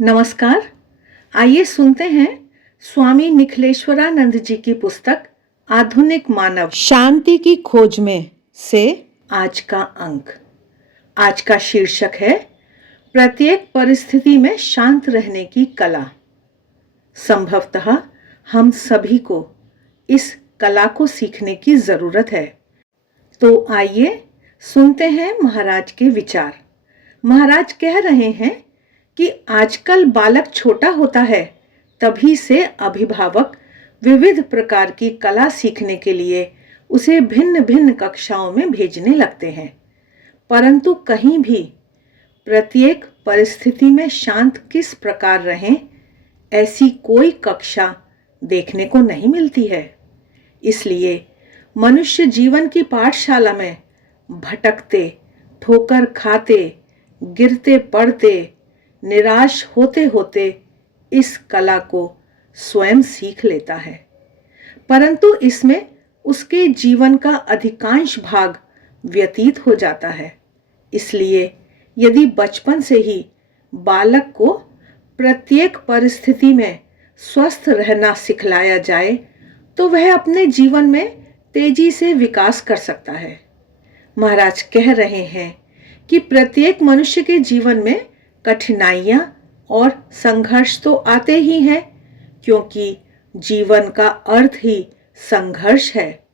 नमस्कार। आइए सुनते हैं स्वामी निखिलेश्वरानंद जी की पुस्तक आधुनिक मानव शांति की खोज में से आज का अंक। आज का शीर्षक है प्रत्येक परिस्थिति में शांत रहने की कला। संभवतः हम सभी को इस कला को सीखने की जरूरत है। तो आइए सुनते हैं महाराज के विचार। महाराज कह रहे हैं कि आजकल बालक छोटा होता है, तभी से अभिभावक विविध प्रकार की कला सीखने के लिए उसे भिन्न भिन्न कक्षाओं में भेजने लगते हैं, परंतु कहीं भी प्रत्येक परिस्थिति में शांत किस प्रकार रहें, ऐसी कोई कक्षा देखने को नहीं मिलती है। इसलिए मनुष्य जीवन की पाठशाला में भटकते, ठोकर खाते, गिरते पड़ते, निराश होते होते इस कला को स्वयं सीख लेता है, परंतु इसमें उसके जीवन का अधिकांश भाग व्यतीत हो जाता है। इसलिए यदि बचपन से ही बालक को प्रत्येक परिस्थिति में स्वस्थ रहना सिखलाया जाए तो वह अपने जीवन में तेजी से विकास कर सकता है। महाराज कह रहे हैं कि प्रत्येक मनुष्य के जीवन में कठिनाइयां और संघर्ष तो आते ही हैं, क्योंकि जीवन का अर्थ ही संघर्ष है।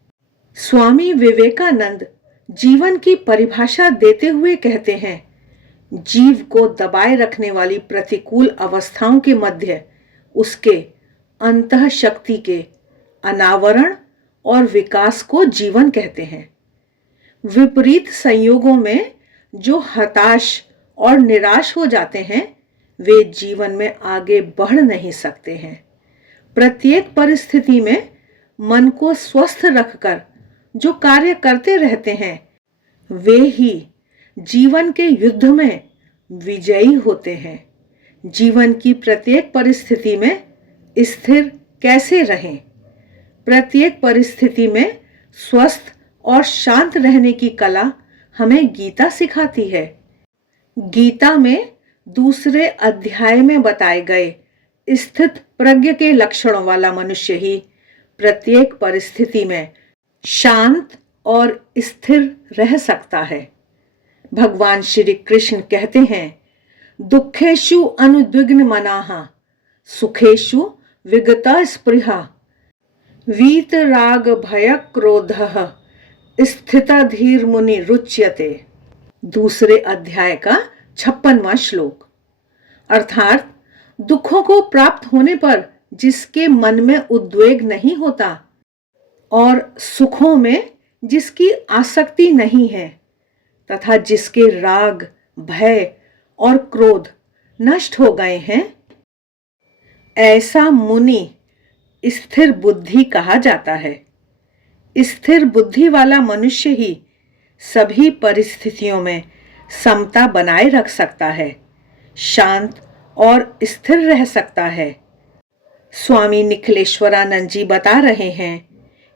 स्वामी विवेकानंद जीवन की परिभाषा देते हुए कहते हैं, जीव को दबाए रखने वाली प्रतिकूल अवस्थाओं के मध्य उसके अंतःशक्ति के अनावरण और विकास को जीवन कहते हैं। विपरीत संयोगों में जो हताश और निराश हो जाते हैं, वे जीवन में आगे बढ़ नहीं सकते हैं। प्रत्येक परिस्थिति में मन को स्वस्थ रखकर जो कार्य करते रहते हैं, वे ही जीवन के युद्ध में विजयी होते हैं। जीवन की प्रत्येक परिस्थिति में स्थिर कैसे रहें? प्रत्येक परिस्थिति में स्वस्थ और शांत रहने की कला हमें गीता सिखाती है। गीता में दूसरे अध्याय में बताए गए स्थित प्रज्ञ के लक्षणों वाला मनुष्य ही प्रत्येक परिस्थिति में शांत और स्थिर रह सकता है। भगवान श्री कृष्ण कहते हैं, दुखेषु अनुद्विग्न मनाः सुखेषु विगता स्पृहा वीतराग भय क्रोधः स्थिता धीर मुनि रुच्यते। दूसरे अध्याय का 56वां श्लोक। अर्थात दुखों को प्राप्त होने पर जिसके मन में उद्वेग नहीं होता और सुखों में जिसकी आसक्ति नहीं है तथा जिसके राग, भय और क्रोध नष्ट हो गए हैं, ऐसा मुनि स्थिर बुद्धि कहा जाता है। स्थिर बुद्धि वाला मनुष्य ही सभी परिस्थितियों में समता बनाए रख सकता है, शांत और स्थिर रह सकता है। स्वामी निखिलेश्वरानंद जी बता रहे हैं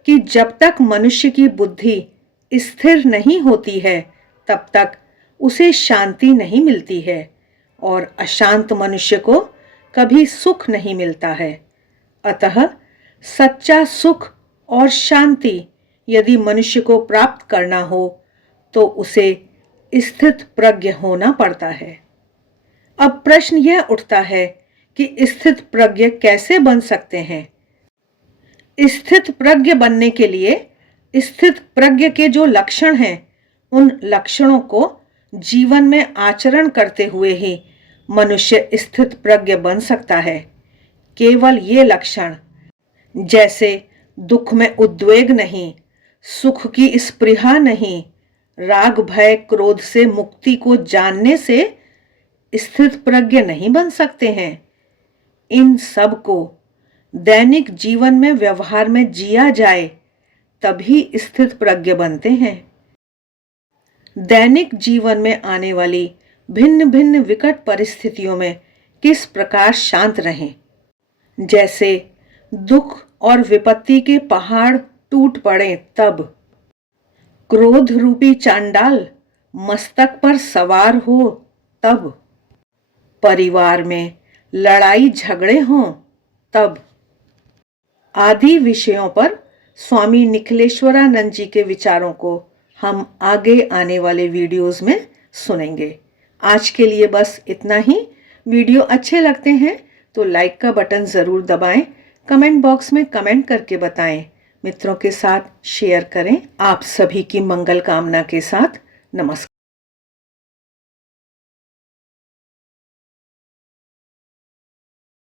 कि जब तक मनुष्य की बुद्धि स्थिर नहीं होती है, तब तक उसे शांति नहीं मिलती है और अशांत मनुष्य को कभी सुख नहीं मिलता है। अतः सच्चा सुख और शांति यदि मनुष्य को प्राप्त करना हो तो उसे स्थित प्रज्ञ होना पड़ता है। अब प्रश्न यह उठता है कि स्थित प्रज्ञ कैसे बन सकते हैं? स्थित प्रज्ञ बनने के लिए स्थित प्रज्ञ के जो लक्षण हैं, उन लक्षणों को जीवन में आचरण करते हुए ही मनुष्य स्थित प्रज्ञ बन सकता है। केवल ये लक्षण, जैसे दुख में उद्वेग नहीं, सुख की स्पृहा नहीं, राग भय क्रोध से मुक्ति को जानने से स्थित प्रज्ञ नहीं बन सकते हैं। इन सब को दैनिक जीवन में व्यवहार में जिया जाए तभी स्थित प्रज्ञ बनते हैं। दैनिक जीवन में आने वाली भिन्न भिन्न विकट परिस्थितियों में किस प्रकार शांत रहें? जैसे दुख और विपत्ति के पहाड़ टूट पड़े तब, क्रोध रूपी चांडाल मस्तक पर सवार हो तब, परिवार में लड़ाई झगड़े हों तब। आदि विषयों पर स्वामी निखिलेश्वरानंद जी के विचारों को हम आगे आने वाले वीडियोस में सुनेंगे। आज के लिए बस इतना ही। वीडियो अच्छे लगते हैं तो लाइक का बटन ज़रूर दबाएं, कमेंट बॉक्स में कमेंट करके बताएं, मित्रों के साथ शेयर करें। आप सभी की मंगल कामना के साथ नमस्कार।